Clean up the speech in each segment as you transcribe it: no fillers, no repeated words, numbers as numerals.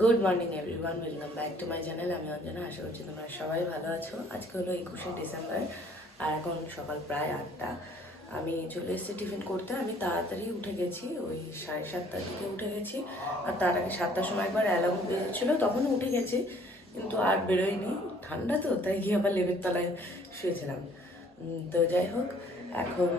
Good morning everyone, welcome back to my channel. আমি অঞ্জনা, আশা করছি তোমরা সবাই ভালো আছো। আজকে হলো 21শে ডিসেম্বর আর এখন সকাল প্রায় 8টা। আমি চলে এসেছি টিফিন করতে। আমি তাড়াতাড়ি উঠে গেছি, ওই 7:30টার দিকে উঠে গেছি। আর তার আগে 7টার সময় একবার অ্যালার্ম বেজেছিলো, তখন উঠে গেছি, কিন্তু আর বেরোয়নি। ঠান্ডা তো, তাই গিয়ে আবার লেপের তলায় শুয়েছিলাম। তো যাই হোক, এখন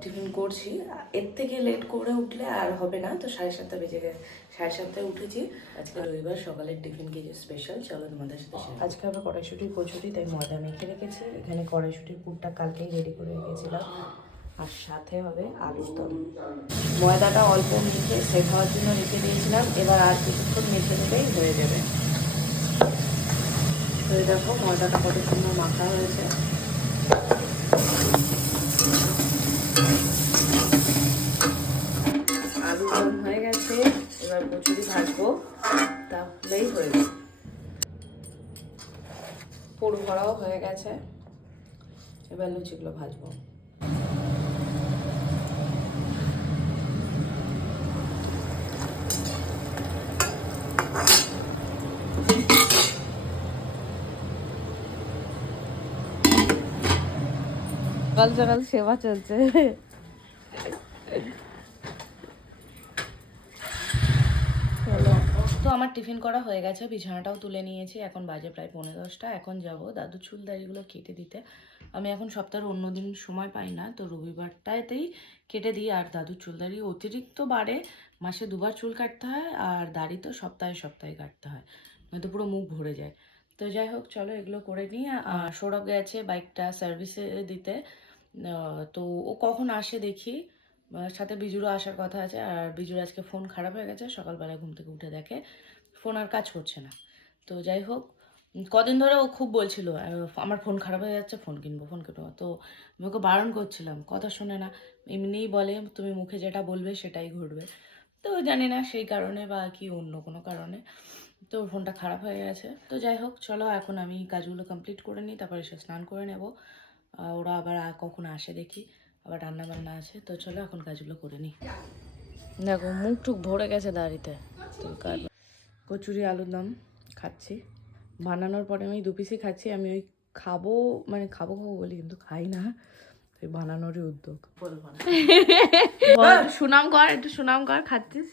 টিফিন করছি। এর থেকে লেট করে উঠলে আর হবে না, তো 7:30 বেজে গেছে। 7:30টায় উঠেছি। আজকে রবিবার, সকালের টিফিন কিছু স্পেশাল, চলো তোমাদের সাথে শেয়ার। আজকে আবার কড়াইশুঁটির কচুরি, তাই ময়দা মেখে রেখেছি। এখানে কড়াইশুঁটির পুরটা কালকেই রেডি করে রেখেছিলাম। আর সাথে হবে আলুর দম। ময়দাটা অল্প মেখে সেক হওয়ার জন্য রেখে দিয়েছিলাম, এবার আর কিছুক্ষণ মেখে নিলেই হয়ে যাবে। তো দেখো ময়দাটা কত সুন্দর মাখা হয়েছে। আলু দম হয়ে গেছে, এবার কচুরি ভাজবো, তাহলেই হয়ে যাবে। পুর ভরাও হয়ে গেছে, এবার লুচিগুলো ভাজবো। সকাল সকাল সেবা চলছে। তো আমার টিফিন করা হয়ে গেছে, বিছানাটাও তুলে নিয়েছি। এখন বাজে প্রায় 10:45। এখন যাব দাদুর চুল দাড়িগুলো কেটে দিতে। আমি এখন সপ্তাহের অন্য দিন সময় পাই না, তো রবিবারটাতেই কেটে দিই। আর দাদুর চুল দাড়ি অতিরিক্ত বাড়ে, মাসে 2বার চুল কাটতে হয়, আর দাড়ি তো সপ্তাহে সপ্তাহে কাটতে হয়, নয়তো পুরো মুখ ভরে যায়। তো যাই হোক, চলো এগুলো করে নিই। সৌরভ গেছে বাইকটা সার্ভিসে দিতে, তো ও কখন আসে দেখি। সাথে বিজুরও আসার কথা আছে, আর বিজুর আজকে ফোন খারাপ হয়ে গেছে। সকালবেলা ঘুম থেকে উঠে দেখে ফোন আর কাজ করছে না। তো যাই হোক, কদিন ধরে ও খুব বলছিল আমার ফোন খারাপ হয়ে যাচ্ছে, ফোন কিনবো ফোন কিনবো। তো আমি ওকে বারণ করছিলাম, কথা শোনে না। এমনিই বলে তুমি মুখে যেটা বলবে সেটাই ঘটবে। তো জানি না সেই কারণে বা কি অন্য কোনো কারণে তো ফোনটা খারাপ হয়ে গেছে। তো যাই হোক, চলো এখন আমি কাজগুলো কমপ্লিট করে নিই, তারপরে সে স্নান করে নেব। ওরা আবার কখন আসে দেখি, আবার রান্না বান্না আছে। তো চলো এখন কাজগুলো করে নিই। দেখো মুখ টুক ভরে গেছে দাড়িতে। তো কচুরি আলুর দম খাচ্ছি। বানানোর পরে আমি 2 পিসই খাচ্ছি। আমি ওই খাবো মানে খাবো খাবো বলি, কিন্তু খাই না। তুই বানানোরই উদ্যোগ বলবো না। একটু সুনাম কর, একটু সুনাম কর, খাচ্ছিস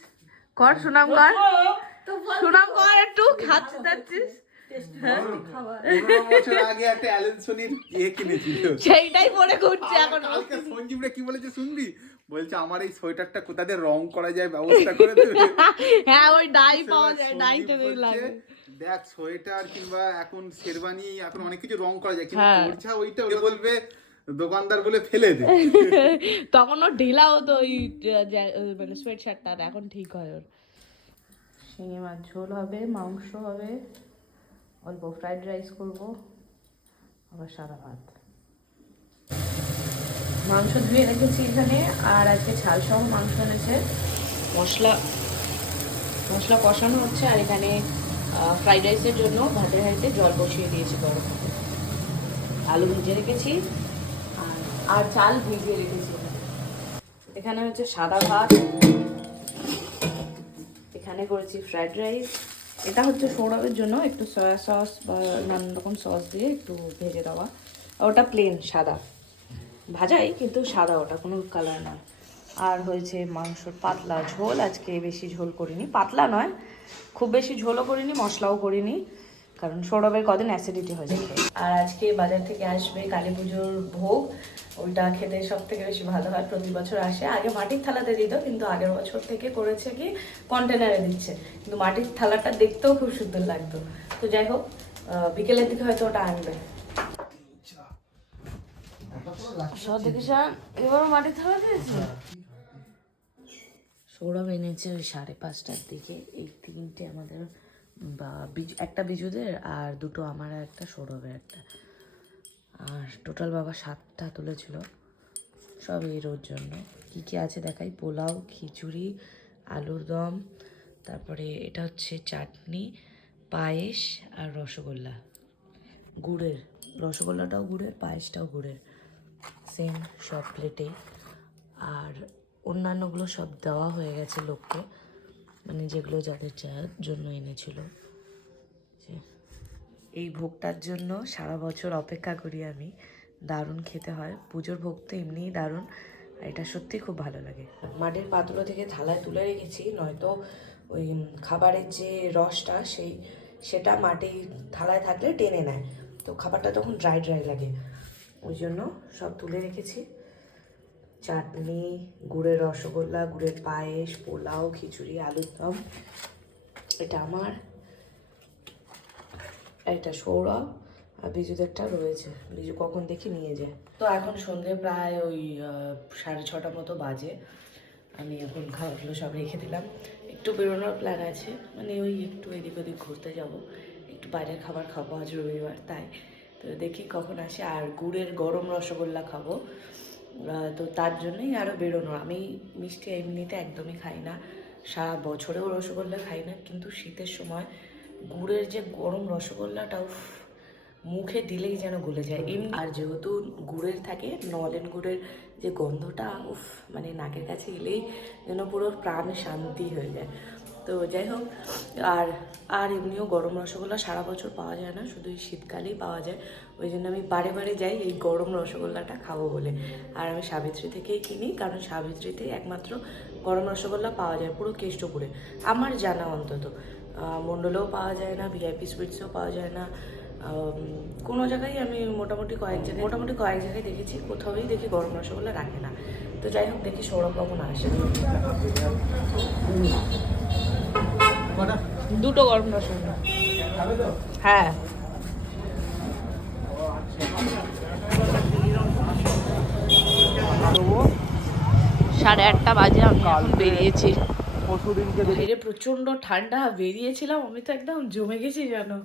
কর, সুনাম কর, সুনাম কর, একটু খাচ্ছিস যাচ্ছিস। সেইটাই পরে ঘুরছে এখন। কালকে সঞ্জীবরা কি বলেছে শুনবি? বলছে আমার এই সোয়েটারটা কোথা দিয়ে রং করা যায় ব্যবস্থা করে দেবে। হ্যাঁ, ওই ডাই পাওয়া যায়, ডাইতে লাগে। দেখ সোয়েটার কিংবা এখন শেরবানি, এখন অনেক কিছু রং করা যায়, কিন্তু হ্যাঁ। তোরছা ওইটা ওরা বলবে দোকানদার বলে ফেলে দে। তখন ওর ঢিলা হতো ওই মানে সোয়েট শার্টটা, এখন ঠিক হয় ওর। শিঙি মাছ ঝোল হবে, মাংস হবে, অল্প ফ্রাইড রাইস করব, আবার সাদা ভাত। মাংস ধুয়ে রেখেছি এখানে, আর আজকে ঝাল সহ মাংস এনেছে। মশলা মশলা কষানো হচ্ছে, আর এখানে ফ্রাইড রাইসের জন্য ভাতের হাঁড়িতে জল বসিয়ে দিয়েছি গরম হতে। আলু ভেজে রেখেছি, আর চাল ভিজিয়ে রেখেছি। এখানে হচ্ছে সাদা ভাত, এখানে করেছি ফ্রাইড রাইস। এটা হচ্ছে সৌরভের জন্য, একটু সয়া সস বা নানান রকম সস দিয়ে একটু ভেজে দেওয়া। ওটা প্লেন সাদা, ভাজাই কিন্তু সাদা, ওটা কোনো কালার নয়। আর হয়েছে মাংসর পাতলা ঝোল। আজকে বেশি ঝোল করিনি, পাতলা নয়, খুব বেশি ঝোলও করিনি, মশলাও করিনি, কারণ সৌরভের কদিন অ্যাসিডিটি হয়েছে। আর আজকে বাজার থেকে আসবে কালী পুজোর ভোগ, ওইটা খেতে সব থেকে বেশি ভালো হয়। প্রতি বছর আসে, আগে মাটির থালাতে দিত, কিন্তু আগের বছর থেকে করেছে কি কন্টেনারে দিচ্ছে। কিন্তু মাটির থালাটা দেখতেও খুব সুন্দর লাগতো। তো যাই হোক, বিকেলের দিকে হয়তো ওটা আনবে। এবারও মাটির থালা দিয়েছে। সৌরভ এনেছে ওই 5:30টার দিকে এই 3টে আমাদের, বা একটা বিজুদের আর 2টো আমার, একটা সৌরভের একটা। আর টোটাল বাবা 7টা তুলেছিল, সব এই রোজ জন্য। কী কী আছে দেখাই, পোলাও, খিচুড়ি, আলুর দম, তারপরে এটা হচ্ছে চাটনি, পায়েস আর রসগোল্লা। গুড়ের রসগোল্লাটাও গুড়ের, পায়েসটাও গুড়ের, সেম সব প্লেটেই। আর অন্যান্যগুলো সব দেওয়া হয়ে গেছে লোককে। মানে যেগুলো যাদের চার জন্য এনেছিল। যে এই ভোগটার জন্য সারা বছর অপেক্ষা করি আমি। দারুণ খেতে হয়, পুজোর ভোগ তো এমনিই দারুণ, আর এটা সত্যি খুব ভালো লাগে। মাটির পাত্র থেকে থালায় তুলে রেখেছি, নয়তো ওই খাবারের যে রসটা সেটা মাটির থালায় থাকলে টেনে নেয়, তো খাবারটা তখন ড্রাই ড্রাই লাগে, ওই জন্য সব তুলে রেখেছি। চাটনি, গুড়ের রসগোল্লা, গুড়ের পায়েস, পোলাও, খিচুড়ি, আলুর দম, এটা আমার, এটা সৌরভ, আর বিজুদেরটা রয়েছে, বিজু কখন দেখি নিয়ে যায়। তো এখন সন্ধে প্রায় ওই 6:30 মতো বাজে। আমি এখন খাবারগুলো সব রেখে দিলাম, একটু বেরোনোর প্ল্যান আছে, মানে ওই একটু এদিক ওদিক ঘুরতে যাব, একটু বাইরের খাবার খাবো, আজ রবিবার তাই। তো দেখি কখন আসে, আর গুড়ের গরম রসগোল্লা খাবো, তো তার জন্যই আরও বেরোনো। আমি মিষ্টি এমনিতে একদমই খাই না, সারা বছরেও রসগোল্লা খাই না, কিন্তু শীতের সময় গুড়ের যে গরম রসগোল্লাটা উফ, মুখে দিলেই যেন গলে যায়। এমনি আর যেহেতু গুড়ের থাকে, নলেন গুড়ের যে গন্ধটা উফ, মানে নাকের কাছে এলেই যেন পুরো প্রাণে শান্তি হয়ে যায়। তো যাই হোক, আর আর এমনিও গরম রসগোল্লা সারা বছর পাওয়া যায় না, শুধু এই শীতকালেই পাওয়া যায়, ওই জন্য আমি বারে বারে যাই এই গরম রসগোল্লাটা খাবো বলে। আর আমি সাবিত্রী থেকেই কিনি, কারণ সাবিত্রীতেই একমাত্র গরম রসগোল্লা পাওয়া যায় পুরো কেষ্টপুরে, আমার জানা অন্তত। মণ্ডলেও পাওয়া যায় না, ভিআইপি সুইটসও পাওয়া যায় না, কোনো জায়গায় আমি মোটামুটি কয়েক জায়গায় দেখেছি, কোথাওই দেখি গরম রসগোল্লা রাখে না। তো যাই হোক, দেখি সৌরভ কখন আসে। দুটো গরম রসগোল্লা, হ্যাঁ। সাড়ে 8টা বাজে, আমি এখন বেরিয়েছি। বাইরে প্রচন্ড ঠান্ডা, বেরিয়েছিলাম আমি তো একদম জমে গেছি জানো,